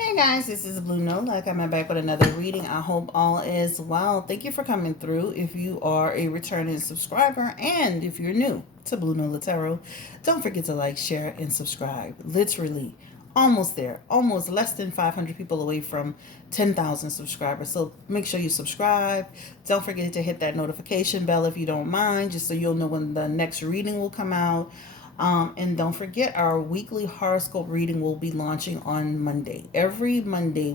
Hey guys, this is Blue Nola coming back with another reading. I hope all is well. Thank you for coming through. If you are a returning subscriber and if you're new to Blue Nola Tarot, don't forget to like, share, and subscribe. Literally, almost there. Almost less than 500 people away from 10,000 subscribers. So make sure you subscribe. Don't forget to hit that notification bell if you don't mind, just so you'll know when the next reading will come out. And don't forget, our weekly horoscope reading will be launching on Monday. Every Monday,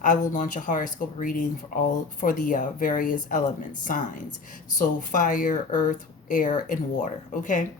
I will launch a horoscope reading for the various elements, signs. So fire, earth, air, and water. Okay,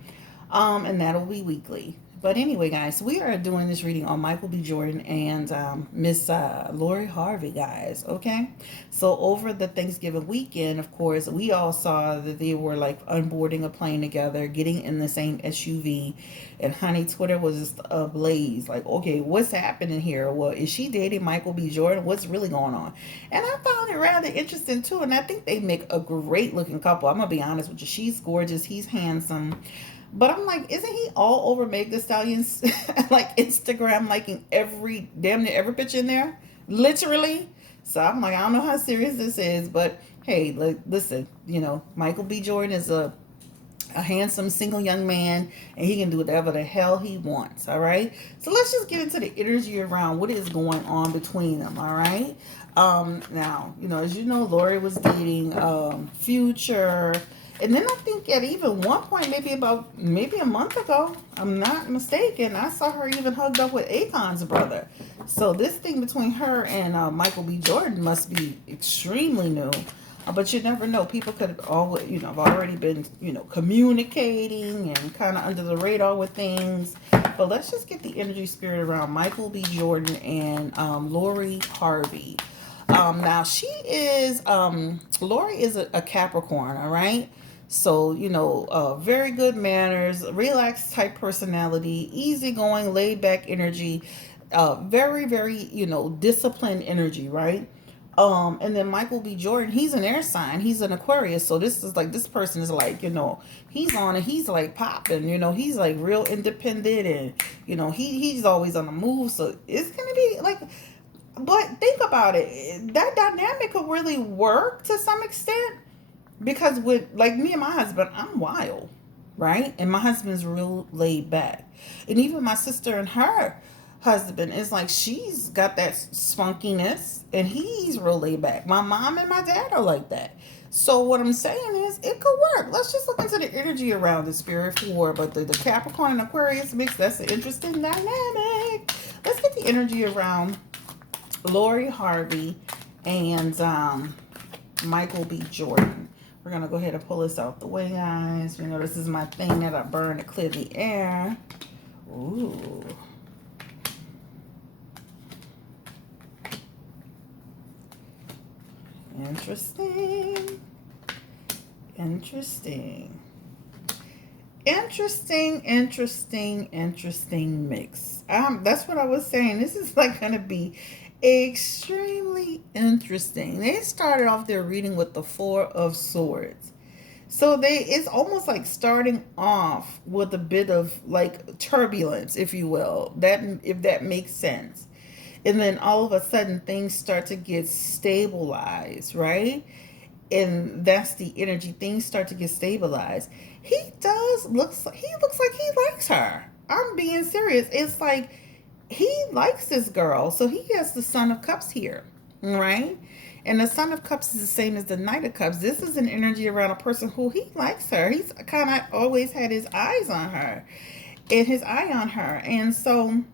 and that'll be weekly. But anyway, guys, we are doing this reading on Michael B. Jordan and Miss Lori Harvey, guys. Okay, so over the Thanksgiving weekend, of course, we all saw that they were like onboarding a plane together, getting in the same SUV, and honey, Twitter was just ablaze. Like, okay, what's happening here? Well, is she dating Michael B. Jordan? What's really going on? And I found it rather interesting too, and I think they make a great looking couple. I'm gonna be honest with you. She's gorgeous. He's handsome. But I'm like, isn't he all over Meg the Stallion's like Instagram, liking every damn near every picture in there, literally? So I'm like, I don't know how serious this is, but hey, listen, Michael B. Jordan is a handsome single young man, and he can do whatever the hell he wants. All right. So let's just get into the energy around what is going on between them. All right. Now, as you know, Lori was dating Future. And then I think at even one point, maybe a month ago, I'm not mistaken, I saw her even hugged up with Akon's brother. So this thing between her and Michael B. Jordan must be extremely new. But you never know. People could have always, have already been, communicating and kind of under the radar with things. But let's just get the energy spirit around Michael B. Jordan and Lori Harvey. Now Lori is a Capricorn, all right? So, very good manners, relaxed type personality, easygoing, laid back energy, very, very, disciplined energy, right? And then Michael B. Jordan, he's an air sign. He's an Aquarius. So this person is like, he's on it. He's like popping, he's like real independent and, he's always on the move. So it's going to be like, but think about it. That dynamic could really work to some extent because with like me and my husband, I'm wild, right? And my husband's real laid back. And even my sister and her husband is like, she's got that spunkiness and he's real laid back. My mom and my dad are like that. So what I'm saying is it could work. Let's just look into the energy around the spirit for but the Capricorn and Aquarius mix, that's an interesting dynamic. Let's get the energy around Lori Harvey and Michael B. Jordan. We're going to go ahead and pull this out the way, guys. This is my thing that I burn to clear the air. Ooh. Interesting. Interesting mix. That's what I was saying. This is like going to be extremely interesting. They started off their reading with the Four of Swords. So it's almost like starting off with a bit of like turbulence, if you will. If that makes sense. And then all of a sudden things start to get stabilized, right? And that's the energy. Things start to get stabilized. He looks like he likes her. I'm being serious. It's like he likes this girl. So he has the Son of Cups here, right? And the Son of Cups is the same as the Knight of Cups. This is an energy around a person who he likes her. He's kind of always had his eyes on her and his eye on her. And so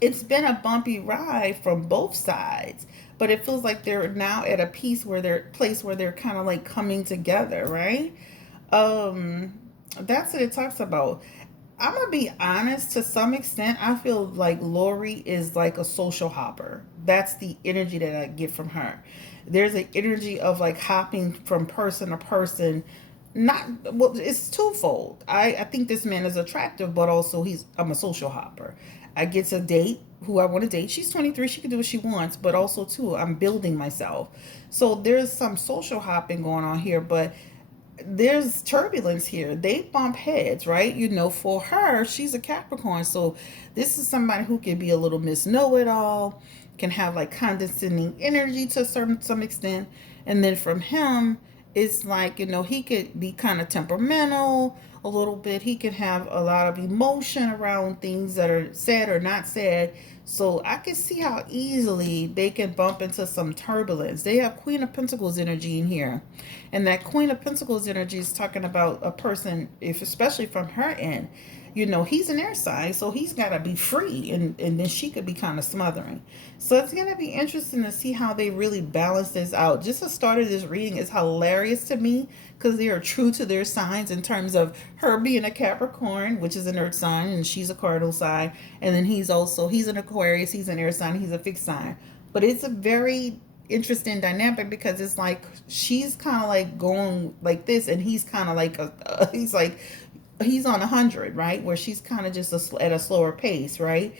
it's been a bumpy ride from both sides, but it feels like they're now at a place where they're kind of like coming together, right? That's what it talks about. I'm gonna be honest, to some extent, I feel like Lori is like a social hopper. That's the energy that I get from her. There's an energy of like hopping from person to person. Not well, it's twofold. I think this man is attractive, but also I'm a social hopper. I get to date who I want to date. She's 23, she can do what she wants, but also too, I'm building myself. So there's some social hopping going on here, but there's turbulence here. They bump heads, right? You know, for her, she's a Capricorn. So this is somebody who can be a little Miss Know-It-all, can have like condescending energy to some extent. And then from him, it's like, you know, he could be kind of temperamental a little bit. He could have a lot of emotion around things that are said or not said. So I can see how easily they can bump into some turbulence. They have Queen of Pentacles energy in here. And that Queen of Pentacles energy is talking about a person, if especially from her end, you know, he's an air sign, so he's got to be free, and then she could be kind of smothering. So it's going to be interesting to see how they really balance this out. Just the start of this reading is hilarious to me because they are true to their signs in terms of her being a Capricorn, which is an earth sign, and she's a cardinal sign. And then he's an Aquarius, he's an air sign, he's a fixed sign. But it's a very interesting dynamic because it's like she's kind of like going like this, and he's kind of like he's on 100, right? Where she's kind of just at a slower pace, right?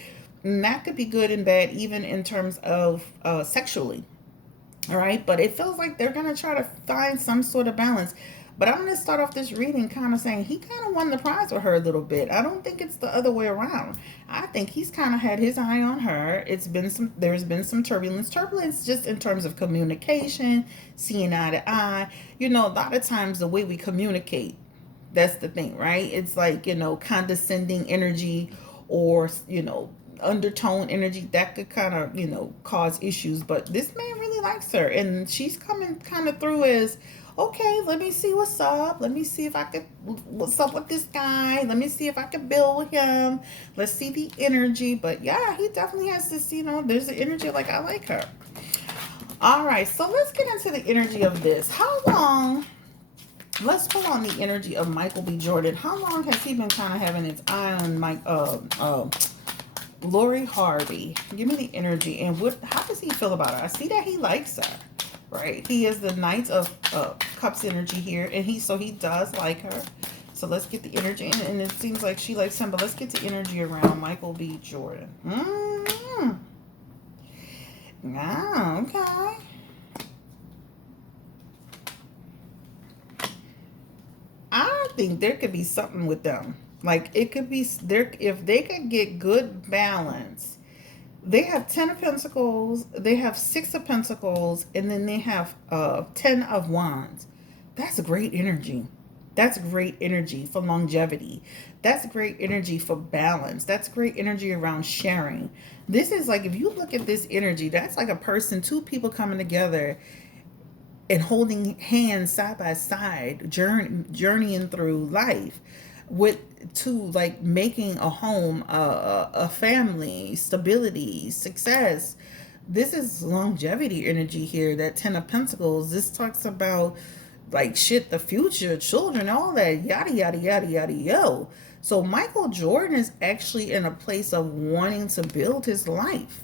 And that could be good and bad, even in terms of sexually, all right? But it feels like they're going to try to find some sort of balance. But I'm going to start off this reading kind of saying he kind of won the prize with her a little bit. I don't think it's the other way around. I think he's kind of had his eye on her. There's been some turbulence just in terms of communication, seeing eye to eye. You know, a lot of times the way we communicate, that's the thing, right? It's like, you know, condescending energy or, you know, undertone energy that could kind of, you know, cause issues. But this man really likes her, and she's coming kind of through as, okay, let me see what's up. Let me see if I could, what's up with this guy. Let me see if I could build with him. Let's see the energy. But yeah, he definitely has this, you know, there's the energy like, I like her. All right, so let's get into the energy of this. How long... Let's pull on the energy of Michael B. Jordan. How long has he been kind of having his eye on Lori Harvey? Give me the energy. And how does he feel about her? I see that he likes her, right? He is the Knight of Cups energy here. And he does like her. So let's get the energy. And it seems like she likes him. But let's get the energy around Michael B. Jordan. Yeah, okay. I think there could be something with them. Like it could be there if they could get good balance. They have 10 of Pentacles, they have 6 of Pentacles, and then they have 10 of Wands. That's great energy. That's great energy for longevity. That's great energy for balance. That's great energy around sharing. This is like, if you look at this energy, that's like a person, two people coming together and holding hands side by side, journeying through life like making a home, a family, stability, success. This is longevity energy here, that 10 of Pentacles. This talks about like shit, the future, children, all that, yada, yada, yada, yada, yo. So Michael Jordan is actually in a place of wanting to build his life.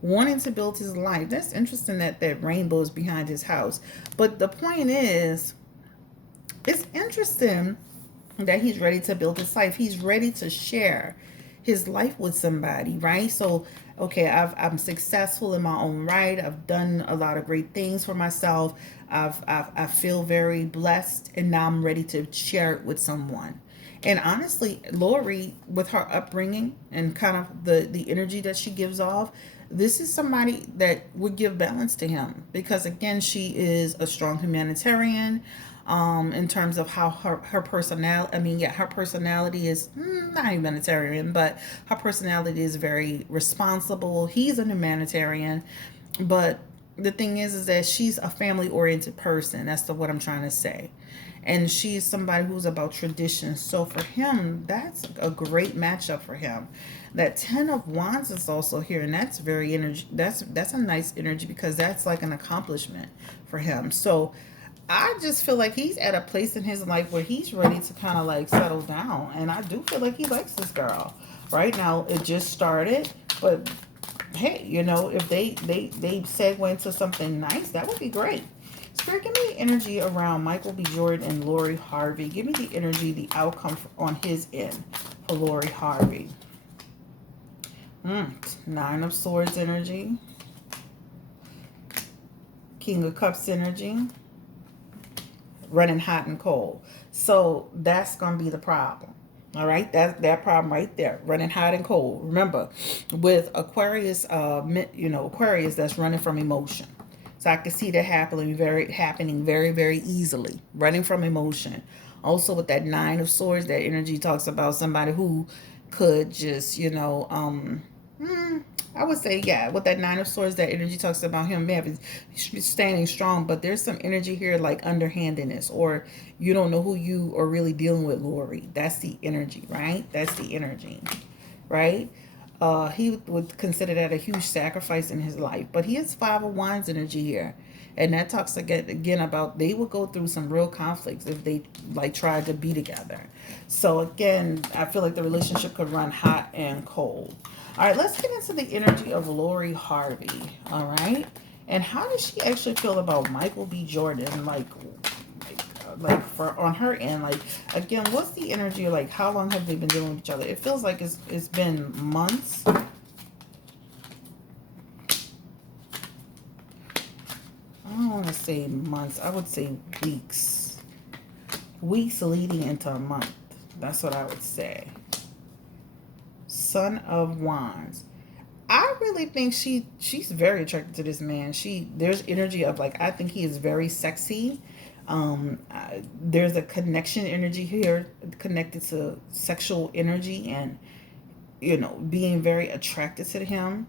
That's interesting that rainbow is behind his house. But the point is, it's interesting that he's ready to build his life. He's ready to share his life with somebody, right? So, okay, I'm successful in my own right. I've done a lot of great things for myself. I feel very blessed, and now I'm ready to share it with someone. And honestly, Lori, with her upbringing and kind of the energy that she gives off, this is somebody that would give balance to him, because again, she is a strong humanitarian, in terms of how her personality, her personality is not humanitarian, but her personality is very responsible. He's a humanitarian, but the thing is that she's a family oriented person. That's what I'm trying to say. And she's somebody who's about tradition. So for him, that's a great matchup for him. That 10 of Wands is also here, and that's very energy. That's a nice energy, because that's like an accomplishment for him. So I just feel like he's at a place in his life where he's ready to kind of like settle down. And I do feel like he likes this girl. Right now, it just started, but hey, you know, if they segue into something nice, that would be great. Spirit, give me the energy around Michael B. Jordan and Lori Harvey. Give me the energy, the outcome on his end for Lori Harvey. 9 of Swords energy. King of Cups energy. running hot and cold. So that's going to be the problem. All right, that problem right there, running hot and cold. Remember, with Aquarius, Aquarius, that's running from emotion. So I can see that happening very, very easily, running from emotion. Also, with that Nine of Swords, that energy talks about somebody who could just, I would say, yeah, with that Nine of Swords, that energy talks about him having standing strong, but there's some energy here like underhandedness, or you don't know who you are really dealing with, Lori. That's the energy, right? That's the energy, right? He would consider that a huge sacrifice in his life, but he has Five of Wands energy here. And that talks again about they will go through some real conflicts if they like tried to be together. So again, I feel like the relationship could run hot and cold. All right, let's get into the energy of Lori Harvey. All right, and how does she actually feel about Michael B. Jordan? Like for on her end, like again, what's the energy like? How long have they been dealing with each other? It feels like it's been months. I don't want to say months. I would say weeks. Weeks leading into a month. That's what I would say. Son of Wands. I really think she's very attracted to this man. There's energy of like, I think he is very sexy. There's a connection energy here connected to sexual energy and being very attracted to him.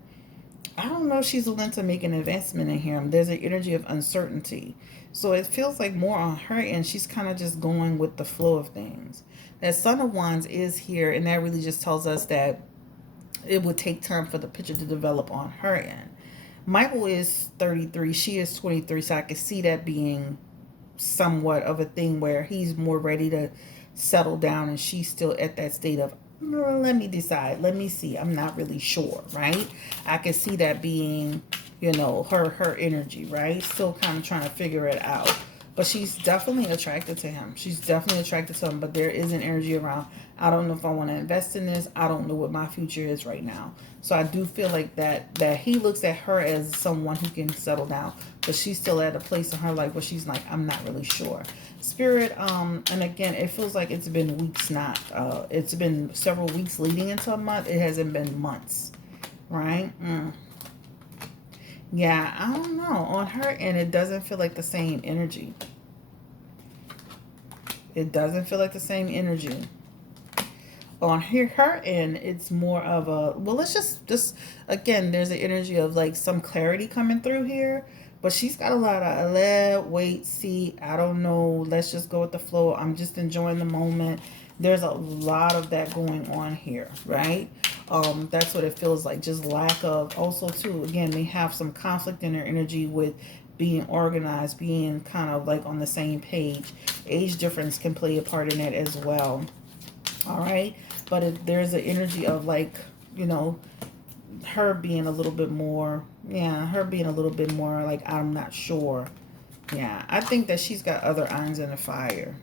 I don't know if she's willing to make an investment in him. There's an energy of uncertainty. So it feels like more on her end, she's kind of just going with the flow of things. That Son of Wands is here, and that really just tells us that it would take time for the picture to develop on her end. Michael is 33, she is 23, so I can see that being somewhat of a thing where he's more ready to settle down and she's still at that state of, let me decide, let me see, I'm not really sure, right? I can see that being, her energy, right? Still kind of trying to figure it out. But she's definitely attracted to him. She's definitely attracted to him. But there is an energy around, I don't know if I want to invest in this. I don't know what my future is right now. So I do feel like that he looks at her as someone who can settle down. But she's still at a place in her life where she's like, I'm not really sure. Spirit, and again, it feels like it's been weeks, it's been several weeks leading into a month. It hasn't been months, right? Yeah, I don't know. On her end, it doesn't feel like the same energy. It doesn't feel like the same energy. On her end, it's more of a, well, let's just again, there's an energy of like some clarity coming through here. But she's got a lot of wait, see, I don't know. Let's just go with the flow. I'm just enjoying the moment. There's a lot of that going on here, right? That's what it feels like. Just lack of, also too, again, they have some conflict in their energy with being organized, being kind of like on the same page. Age difference can play a part in that as well. All right. But there's an energy of like, her being a little bit more, like, I'm not sure. Yeah, I think that she's got other irons in the fire.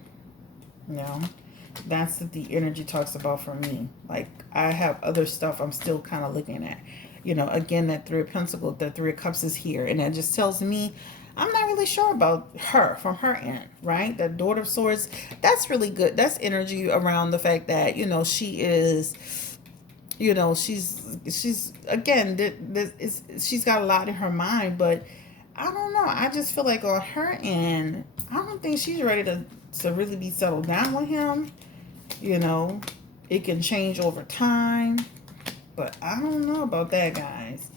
That's what the energy talks about for me. Like, I have other stuff I'm still kind of looking at. Again, that Three of Pentacles, that Three of Cups is here. And that just tells me I'm not really sure about her from her end, right? That Daughter of Swords, that's really good. That's energy around the fact that, she is, she's again, she's got a lot in her mind, but I don't know. I just feel like on her end, I don't think she's ready to really be settled down with him. It can change over time, but I don't know about that, guys.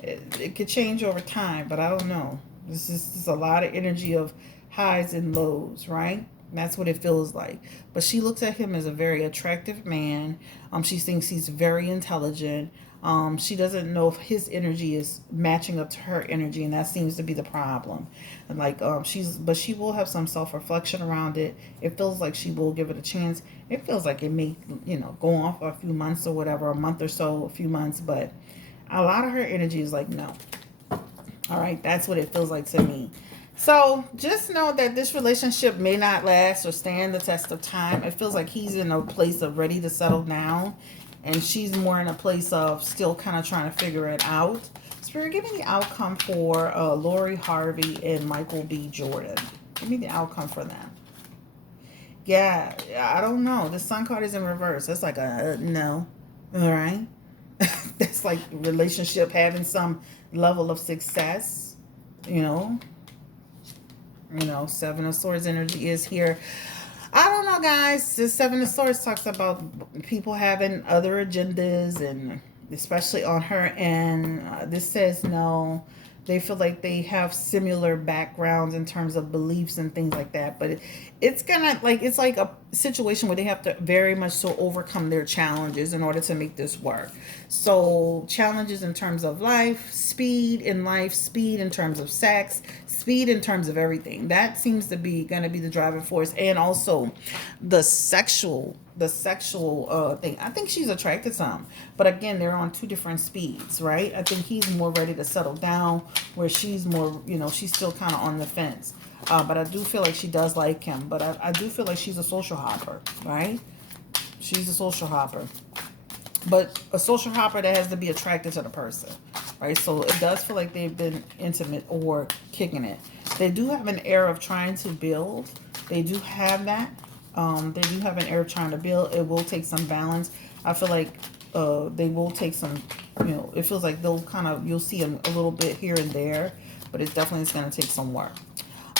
It could change over time, but I don't know. This is a lot of energy of highs and lows, right? That's what it feels like. But she looks at him as a very attractive man. She thinks he's very intelligent. She doesn't know if his energy is matching up to her energy, and that seems to be the problem. And like, but she will have some self-reflection around it. It feels like she will give it a chance. It feels like it may, go on for a few months or whatever, a month or so, a few months, but a lot of her energy is like, no. All right, that's what it feels like to me. So just know that this relationship may not last or stand the test of time. It feels like he's in a place of ready to settle down, and she's more in a place of still kind of trying to figure it out. Spirit, give me the outcome for Lori Harvey and Michael B. Jordan. Give me the outcome for them. Yeah, I don't know. The sun card is in reverse. That's like a no. All right. That's like relationship having some level of success. You know, Seven of Swords energy is here. I don't know, guys. The Seven of Swords talks about people having other agendas, and especially on her end, this says no. They feel like they have similar backgrounds in terms of beliefs and things like that. But it's gonna it's like a situation where they have to very much so overcome their challenges in order to make this work. So challenges in terms of life, speed in terms of sex, speed in terms of everything. That seems to be going to be the driving force, and also the sexual thing. I think she's attracted to him, but again, they're on two different speeds, right? I think he's more ready to settle down, where she's more, she's still kind of on the fence. But I do feel like she does like him, but I do feel like she's a social hopper, right? She's a social hopper, but a social hopper that has to be attracted to the person, right? So it does feel like they've been intimate or kicking it. They do have an air of trying to build. They do have that. They do have an air of trying to build. It will take some balance. I feel like they will take some, it feels like you'll see a little bit here and there, but it definitely is going to take some work.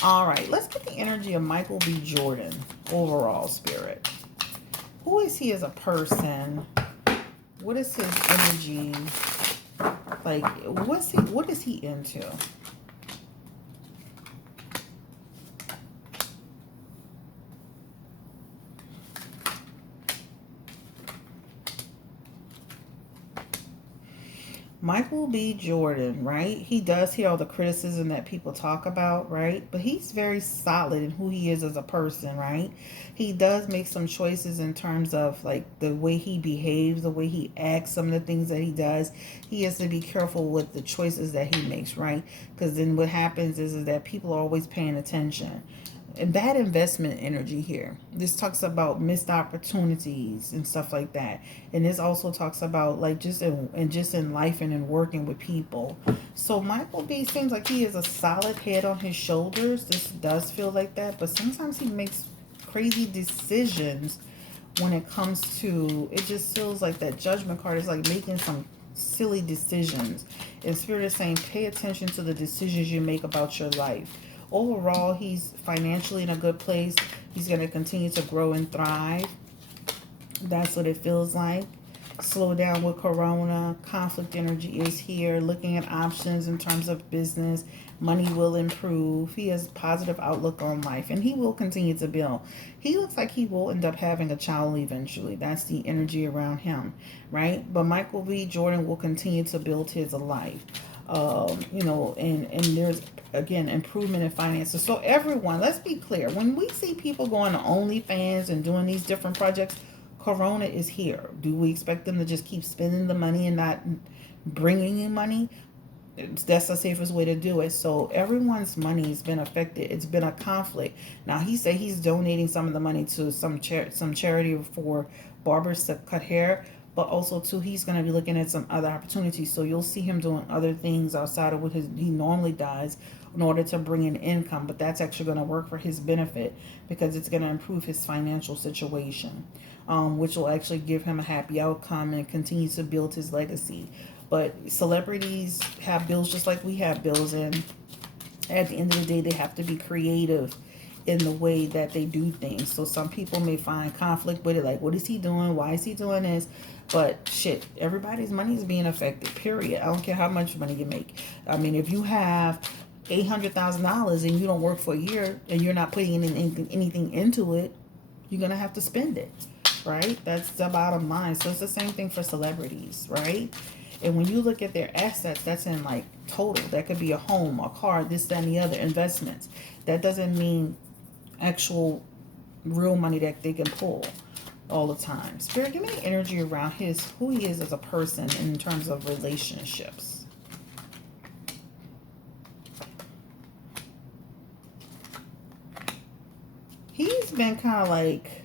All right, let's get the energy of Michael B. Jordan, overall spirit. Who is he as a person? What is his energy? Like, what is he into? Michael B. Jordan, right? He does hear all the criticism that people talk about, right? But he's very solid in who he is as a person, right? He does make some choices in terms of like the way he behaves, the way he acts, some of the things that he does. He has to be careful with the choices that he makes, right? Because then what happens is that people are always paying attention. And bad investment energy here. This talks about missed opportunities and stuff like that. And this also talks about like just in life and in working with people. So Michael B seems like he has a solid head on his shoulders. This does feel like that, but sometimes he makes crazy decisions when it comes to, it just feels like that Judgment card is like making some silly decisions. And Spirit is saying pay attention to the decisions you make about your life. Overall, he's financially in a good place. He's going to continue to grow and thrive. That's what it feels like. Slow down with Corona. Conflict energy is here. Looking at options in terms of business. Money will improve. He has a positive outlook on life. And he will continue to build. He looks like he will end up having a child eventually. That's the energy around him, right? But Michael B. Jordan will continue to build his life. And there's again improvement in finances. So everyone, let's be clear. When we see people going to OnlyFans and doing these different projects, Corona is here. Do we expect them to just keep spending the money and not bringing in money? That's the safest way to do it. So everyone's money has been affected. It's been a conflict. Now he said he's donating some of the money to some charity for barbers to cut hair. But also, too, he's going to be looking at some other opportunities. So you'll see him doing other things outside of what he normally does in order to bring in income. But that's actually going to work for his benefit because it's going to improve his financial situation, which will actually give him a happy outcome and continue to build his legacy. But celebrities have bills just like we have bills. And at the end of the day, they have to be creative in the way that they do things. So some people may find conflict with it, like, what is he doing? Why is he doing this? But shit, everybody's money is being affected, period. I don't care how much money you make. I mean, if you have $800,000 and you don't work for a year and you're not putting anything into it, you're going to have to spend it, right? That's the bottom line. So it's the same thing for celebrities, right? And when you look at their assets, that's in like total. That could be a home, a car, this, that, and the other investments. That doesn't mean actual real money that they can pull all the time. Spirit, give me the energy around who he is as a person in terms of relationships. He's been kind of like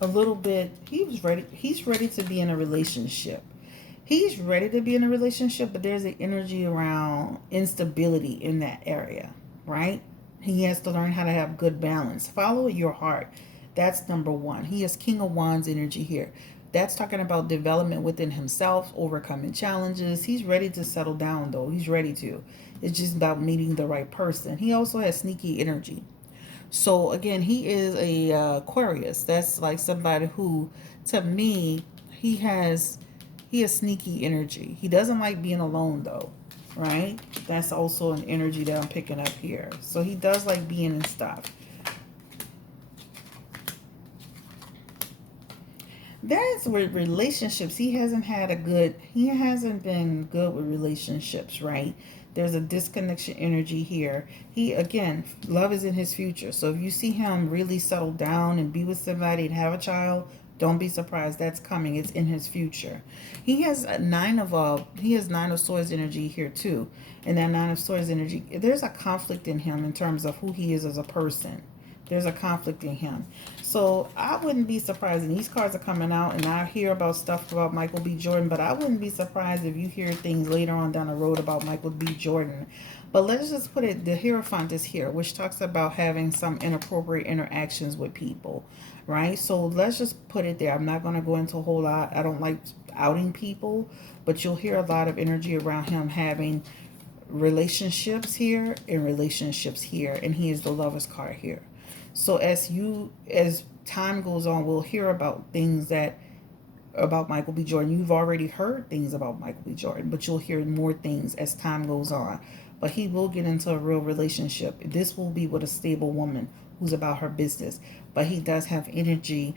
a little bit, he's ready to be in a relationship. He's ready to be in a relationship, but there's an energy around instability in that area, right? He has to learn how to have good balance. Follow your heart. That's number one. He is King of Wands energy here. That's talking about development within himself, overcoming challenges. He's ready to settle down, though. He's ready to. It's just about meeting the right person. He also has sneaky energy. So again, he is a Aquarius. That's like somebody who, to me, he has he has sneaky energy. He doesn't like being alone though, right? That's also an energy that I'm picking up here. So he does like being in stuff. That's with relationships. He hasn't been good with relationships, right? There's a disconnection energy here. He, again, love is in his future. So if you see him really settle down and be with somebody and have a child, don't be surprised. That's coming. It's in his future. He has nine of swords energy here too. And that nine of swords energy, there's a conflict in him in terms of who he is as a person. There's a conflict in him. So I wouldn't be surprised, and these cards are coming out, and I hear about stuff about Michael B. Jordan, but I wouldn't be surprised if you hear things later on down the road about Michael B. Jordan. But let's just put it, the Hierophant is here, which talks about having some inappropriate interactions with people, right? So let's just put it there. I'm not going to go into a whole lot. I don't like outing people, but you'll hear a lot of energy around him having relationships here and relationships here, and he is the Lover's card here. So as time goes on, we'll hear about things that about Michael B. Jordan. You've already heard things about Michael B. Jordan, but you'll hear more things as time goes on. But he will get into a real relationship. This will be with a stable woman who's about her business. But he does have energy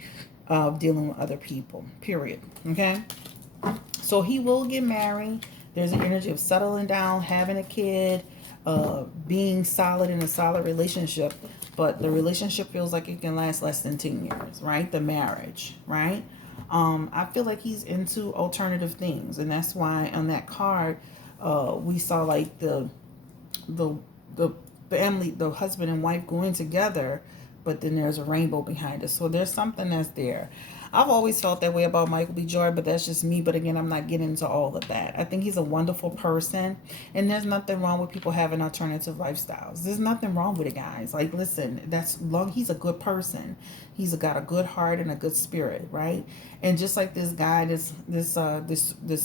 of dealing with other people, period. Okay? So he will get married. There's an energy of settling down, having a kid, being solid in a solid relationship. But the relationship feels like it can last less than 10 years, right? The marriage, right? I feel like he's into alternative things. And that's why on that card, we saw like the family, the husband and wife going together, but then there's a rainbow behind it. So there's something that's there. I've always felt that way about Michael B. Jordan, but that's just me. But again, I'm not getting into all of that. I think he's a wonderful person, and there's nothing wrong with people having alternative lifestyles. There's nothing wrong with it, guys. Like, listen, that's long. He's a good person. He's got a good heart and a good spirit, right? And just like this guy, this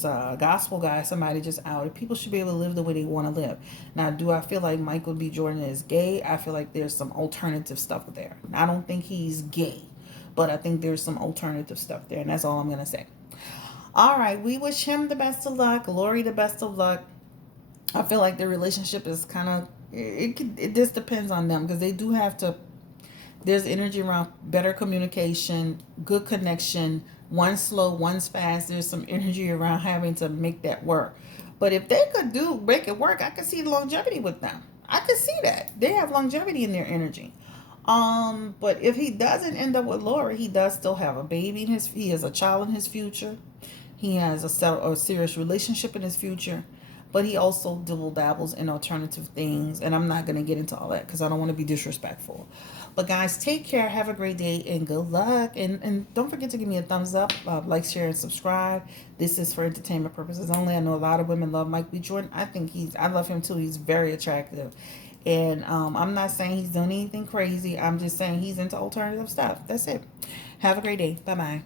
gospel guy, somebody just outed. People should be able to live the way they want to live. Now, do I feel like Michael B. Jordan is gay? I feel like there's some alternative stuff there. I don't think he's gay, but I think there's some alternative stuff there, and that's all I'm gonna say. All right, we wish him the best of luck, Lori the best of luck. I feel like the relationship is kind of it just depends on them because they do have to. There's energy around better communication, good connection. One's slow, one's fast. There's some energy around having to make that work. But if they could make it work, I could see longevity with them. I could see that they have longevity in their energy. But if he doesn't end up with Laura, he does still have a baby in his. He has a child in his future. He has a serious relationship in his future, but he also double dabbles in alternative things. And I'm not gonna get into all that because I don't want to be disrespectful. But guys, take care. Have a great day and good luck. And don't forget to give me a thumbs up, like, share, and subscribe. This is for entertainment purposes only. I know a lot of women love Mike B. Jordan. I love him too. He's very attractive. And I'm not saying he's doing anything crazy. I'm just saying he's into alternative stuff. That's it. Have a great day. Bye-bye.